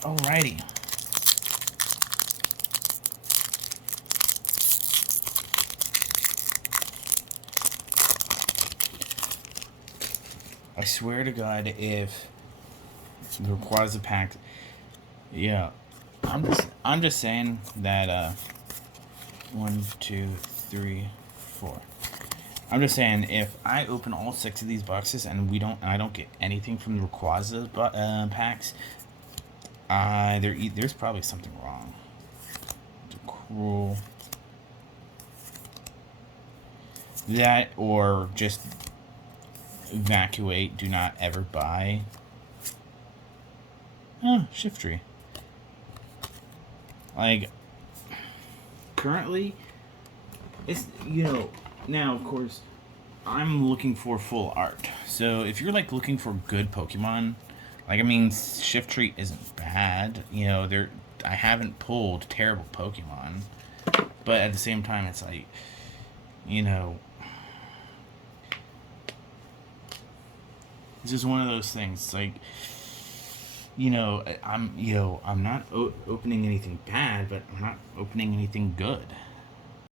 Alrighty. I swear to God, if the Rayquaza pack, yeah, I'm just saying that 1, 2, 3, 4. I'm just saying if I open all 6 of these boxes and I don't get anything from the Rayquaza packs, there's probably something wrong. Cruel. That or just evacuate. Do not ever buy. Oh, Shiftry. Like currently, it's now of course I'm looking for full art. So if you're like looking for good Pokemon, like I mean, Shiftry isn't bad. I haven't pulled terrible Pokemon, but at the same time, it's like, you know, it's just one of those things. It's like, I'm not opening anything bad, but I'm not opening anything good.